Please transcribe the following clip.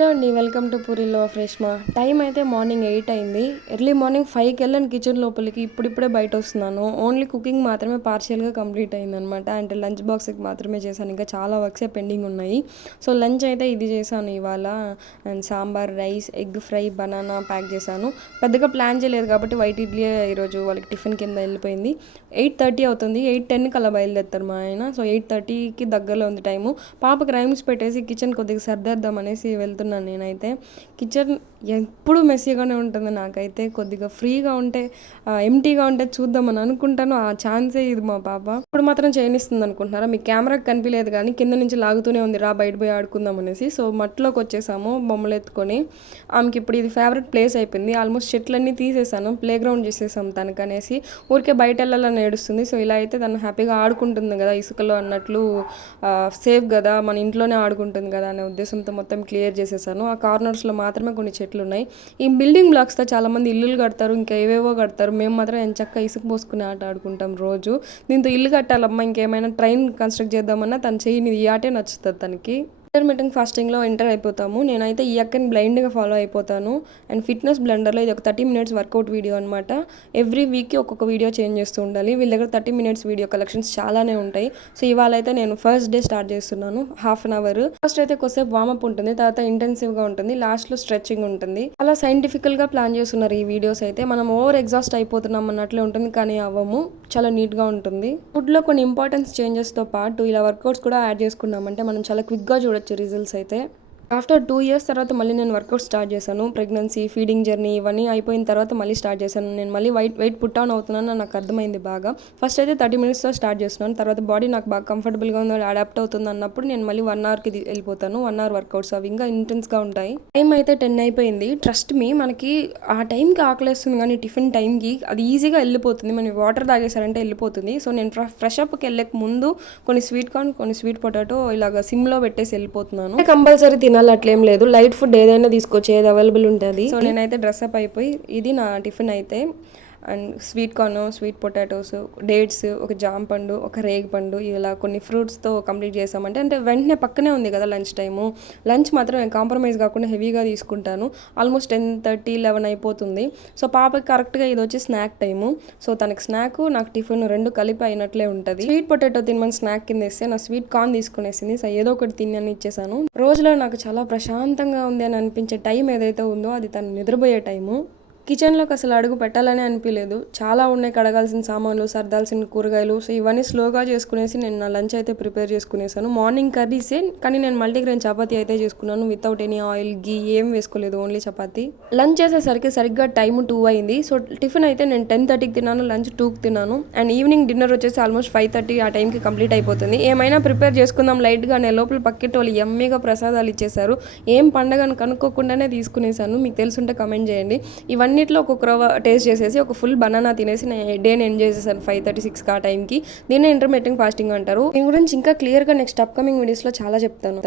Hello అండి, welcome to పూరిలో ఫ్రెష్మా. Time అయితే morning 8 అయింది. ఎర్లీ మార్నింగ్ 5కి వెళ్ళాను కిచెన్ లోపలికి. ఇప్పుడిప్పుడే బయట వస్తున్నాను. ఓన్లీ కుకింగ్ మాత్రమే పార్షియల్గా కంప్లీట్ అయిందనమాట. అంటే లంచ్ బాక్స్కి మాత్రమే చేశాను, ఇంకా చాలా వర్క్సే పెండింగ్ ఉన్నాయి. సో లంచ్ అయితే ఇది చేశాను ఇవాళ. And sambar, rice, egg fry, banana pack చేశాను. పెద్దగా ప్లాన్ చేయలేదు కాబట్టి వైట్ ఇడ్లీ ఈరోజు వాళ్ళకి టిఫిన్ కింద వెళ్ళిపోయింది. 8:30 అవుతుంది. 8:10కి అలా బయలుదేరుతారు మా ఆయన. సో 8:30కి దగ్గరలో ఉంది టైము. పాపకి రైమ్స్ పెట్టేసి కిచెన్ కొద్దిగా సర్దేద్దాం అనేసి వెళ్తున్నాను నేనైతే. కిచెన్ ఎప్పుడు మెస్సీగానే ఉంటుంది. నాకైతే కొద్దిగా ఫ్రీగా ఉంటే, ఎంటీగా ఉంటే చూద్దామని అనుకుంటాను. ఆ ఛాన్సే ఇది మా పాప. ఇప్పుడు మాత్రం చేయనిస్తుంది అనుకుంటున్నారా? మీకు కెమెరాకి కనిపించలేదు కానీ కింద నుంచి లాగుతూనే ఉంది, రా బయట పోయి ఆడుకుందాం అనేసి. సో మట్టిలోకి వచ్చేసాము బొమ్మలు ఎత్తుకొని. ఆమెకి ఇప్పుడు ఇది ఫేవరెట్ ప్లేస్ అయిపోయింది. ఆల్మోస్ట్ చెట్లన్నీ తీసేసాను, ప్లే గ్రౌండ్ చేసేసాం తనకనేసి. ఊరికే బయట వెళ్ళాలని ఏడుస్తుంది. సో ఇలా అయితే తను హ్యాపీగా ఆడుకుంటుంది కదా ఇసుకలో అన్నట్లు, సేఫ్ కదా, మన ఇంట్లోనే ఆడుకుంటుంది కదా అనే ఉద్దేశంతో మొత్తం క్లియర్ చేసేసాను. ఆ కార్నర్స్లో మాత్రమే కొన్ని చెట్లు ఉన్నాయి. ఈ బిల్డింగ్ బ్లాక్స్తో చాలామంది ఇల్లులు కడతారు, ఇంకా ఏవేవో కడతారు. మేము మాత్రం ఎంచక్కా ఇసుక పోసుకుని ఆట ఆడుకుంటాం రోజు. దీంతో ఇల్లు కట్టాలమ్మా, ఇంకేమైనా ట్రైన్ కన్స్ట్రక్ట్ చేద్దామన్నా తను చేయని ఈ ఆటే నచ్చుతుంది తనకి. ఇంటర్మీడియట్ ఫాస్టింగ్లో ఎంటర్ అయిపోతాము. నేనైతే ఈ అక్కని బ్లైండ్గా ఫాలో అయిపోతాను. అండ్ ఫిట్నెస్ బ్లెండర్లో ఇది ఒక 30 minutes వర్కౌట్ వీడియో అనమాట. ఎవ్రీ వీక్కి ఒక్కొక్క వీడియో చేంజ్ చేస్తూ ఉండాలి. వీళ్ళ దగ్గర 30 minutes వీడియో కలెక్షన్స్ చాలానే ఉంటాయి. సో ఇవాళ అయితే నేను ఫస్ట్ డే స్టార్ట్ చేస్తున్నాను. హాఫ్ అన్ అవర్ ఫస్ట్ అయితే కొద్దిసేపు వార్మప్ ఉంటుంది, తర్వాత ఇంటెన్సివ్గా ఉంటుంది, లాస్ట్లో స్ట్రెచ్చింగ్ ఉంటుంది. అలా సైంటిఫికల్గా ప్లాన్ చేస్తున్నారు ఈ వీడియోస్ అయితే. మనం ఓవర్ ఎగ్జాస్ట్ అయిపోతున్నాం అన్నట్లే ఉంటుంది, కానీ అవ్వము. చాలా నీట్గా ఉంటుంది. ఫుడ్లో కొన్ని ఇంపార్టెన్స్ చేంజెస్తో పాటు ఇలా వర్కౌట్స్ కూడా యాడ్ చేసుకున్నామంటే మనం చాలా క్విక్గా చూడొచ్చు రిజల్ట్స్ అయితే. ఆఫ్టర్ 2 years తర్వాత మళ్ళీ నేను వర్కౌట్ స్టార్ట్ చేశాను. ప్రెగ్నెన్సీ, ఫీడింగ్ జర్నీ ఇవన్నీ అయిపోయిన తర్వాత మళ్ళీ స్టార్ట్ చేశాను. నేను మళ్ళీ వెయిట్ పుట్ ఆన్ అవుతున్నాను నాకు అర్థమైంది బాగా. ఫస్ట్ అయితే 30 minutesతో స్టార్ట్ చేస్తున్నాను. తర్వాత బాడీ నాకు బాగా కంఫర్టబుల్గా ఉందో, అడాప్ట్ అవుతుంది అన్నప్పుడు నేను మళ్ళీ 1 hourకి వెళ్ళిపోతాను. 1 hour వర్కౌట్స్ అవి ఇంకా ఇంటెన్స్గా ఉంటాయి. టైం అయితే 10 అయిపోయింది. ట్రస్ట్ మీ, మనకి ఆ టైంకి ఆకలేస్తుంది కానీ టిఫిన్ టైంకి అది ఈజీగా వెళ్ళిపోతుంది. మనం వాటర్ తాగేసారంటే వెళ్ళిపోతుంది. సో నేను ఫ్రెష్ అప్కి వెళ్ళక ముందు కొన్ని స్వీట్ కార్న్, కొన్ని స్వీట్ పొటాటో ఇలాగ సిమ్లో పెట్టేసి వెళ్ళిపోతున్నాను. కంపల్సరీ తినాలి అట్లేం లేదు, లైట్ ఫుడ్ ఏదైనా తీసుకోవచ్చు, ఏది అవైలబుల్ ఉంటుంది. సో నేనైతే డ్రెస్అప్ అయిపోయి, ఇది నా టిఫిన్ అయితే. And sweet corn, sweet potatoes, dates, ఒక జామ పండు, ఒక రేగి పండు, ఇలా కొన్ని ఫ్రూట్స్తో కంప్లీట్ చేసామంటే. అంటే వెంటనే పక్కనే ఉంది కదా లంచ్ టైము. లంచ్ మాత్రం నేను కాంప్రమైజ్ కాకుండా హెవీగా తీసుకుంటాను. ఆల్మోస్ట్ 10:30, 11 అయిపోతుంది. సో పాపకి కరెక్ట్గా ఇది వచ్చి స్నాక్ టైము. సో తనకి స్నాక్, నాకు టిఫిన్ రెండు కలిపి అయినట్లే ఉంటుంది. స్వీట్ పొటాటో తినమని స్నాక్ కింద వేస్తే నా స్వీట్ కార్న్ తీసుకునేసింది. సో ఏదో ఒకటి తిని ఇచ్చేసాను. రోజులో నాకు చాలా ప్రశాంతంగా ఉంది అని అనిపించే టైం ఏదైతే ఉందో అది తను నిద్రపోయే టైము. కిచెన్లోకి అసలు అడుగు పెట్టాలని అనిపించలేదు. చాలా ఉన్నాయి, కడగాల్సిన సామాన్లు, సర్దాల్సిన కూరగాయలు. సో ఇవన్నీ స్లోగా చేసుకునేసి నేను నా లంచ్ అయితే ప్రిపేర్ చేసుకునేసాను. మార్నింగ్ కర్రీసే, కానీ నేను మల్టీగ్రెయిన్ చపాతీ అయితే చేసుకున్నాను. వితౌట్ ఎనీ ఆయిల్, గీ ఏం వేసుకోలేదు, ఓన్లీ చపాతీ. లంచ్ చేసేసరికి సరిగ్గా టైం 2 అయింది. సో టిఫిన్ అయితే నేను 10:30కి తిన్నాను, లంచ్ 2కి తిన్నాను. అండ్ ఈవినింగ్ డిన్నర్ వచ్చేసి ఆల్మోస్ట్ 5:30 ఆ టైంకి కంప్లీట్ అయిపోతుంది. ఏమైనా ప్రిపేర్ చేసుకుందాం లైట్గా అనే లోపల పక్కిటోళ్ళు ఎమ్మీగా ప్రసాదాలు ఇచ్చేసారు. ఏం పండగను కనుక్కోకుండానే తీసుకునేసాను. మీకు తెలుసుంటే కమెంట్ చేయండి. ఇవన్నీట్లో ఒక్కొక్క రవ్వ టేస్ట్ చేసేసి ఒక ఫుల్ బనానా తినేసి నేను డేని ఎండ్ చేసేసాను 5:36 ఆ టైంకి. దీన్ని ఇంటర్మీడియట్ ఫాస్టింగ్ అంటారు. దీని గురించి ఇంకా క్లియర్గా నెక్స్ట్ అప్కమింగ్ వీడియోస్లో చాలా చెప్తాను.